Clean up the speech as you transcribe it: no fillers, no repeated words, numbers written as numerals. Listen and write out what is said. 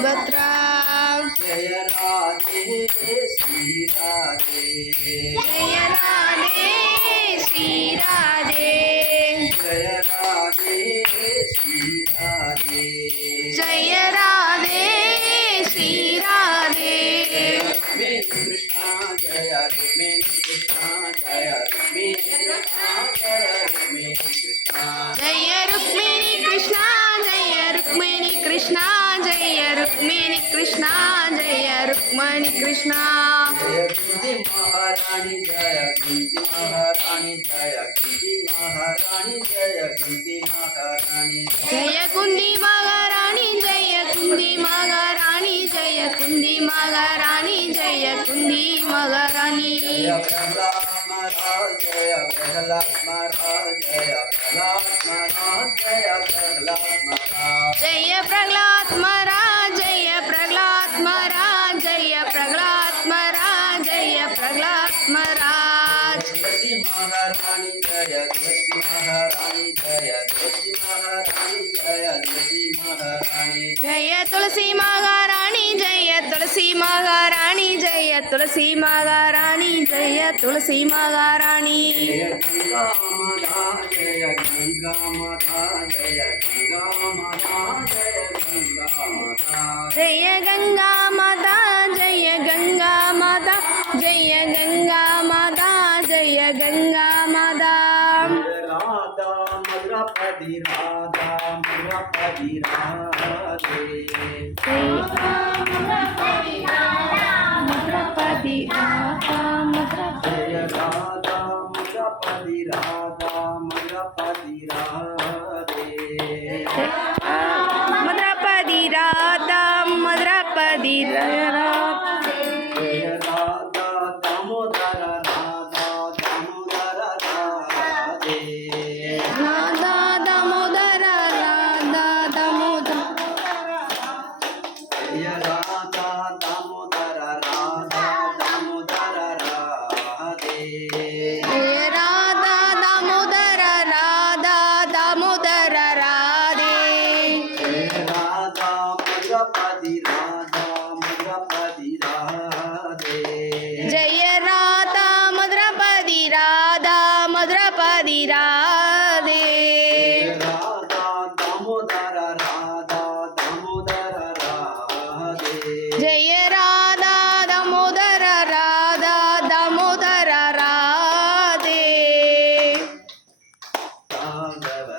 Subhadra Jai Radhe Shri Radhe Jai Radhe Shri Radhe Jai Radhe Shri Radhe Jai Radhe Shri Radhe Rukmini Krishna Jai Rukmini Krishna Jai Rukmini Krishna Jai Rukmini Krishna Jai Rukmini Krishna Jai Rukmini Krishna Jai Rukmini Krishna Jai Rukmini Krishna Jai Kunti Maharani Jai Kunti Maharani Jai Kunti Maharani Jai Kunti Maharani Jai कुंदी Maharani Jai कुंदी Maharani Jai कुंदी Maharani Jai कुंदी Maharani Jai Prahlad Maharaj Jai Prahlad Maharaj Jai Prahlad Maharaj Jai Prahlad Maharaj Jai Prahlad Maharaj Jai Prahlad Maharaj Jai Prahlad Maharaj Jai Prahlad Maharaj Tulsi Maharani Jai Tulsi Maharani Jai Tulsi Maharani Jai Tulsi Maharani Jai Tulsi Maharani Jai Tulsi Maharani Jai Tulsi Maharani Jai Tulsi Maharani Jai Ganga Mata Jai Ganga Mata Jai Ganga Mata Jai Ganga Mata Jai Ganga Mata Jai Ganga Mata Jai Ganga Mata Jai Ganga Mata Radha मधुरापदी Radha मधुरापदी Radhe मधुरपदी Radha Jai Radha मधुरापदी Radha मधुरापदी Radhe मधुरपदी Radha मधुरपदी Radha Jai Radha Damodar Radha Damodar Radhe Radha Damodar Radha Damodar Jai Radha Damodar Radha Damodar Radhe Jai Radha Damodar Radha Damodar Radhe Jai Radha मधुरापदी Radha मधुरापदी Radhe Jai Radha मधुरपदी Radha मधुरपदी Radhe Radha Damodar Radha Damodar Radhe Jai Radha Damodar Radha Damodar Radhe Raghav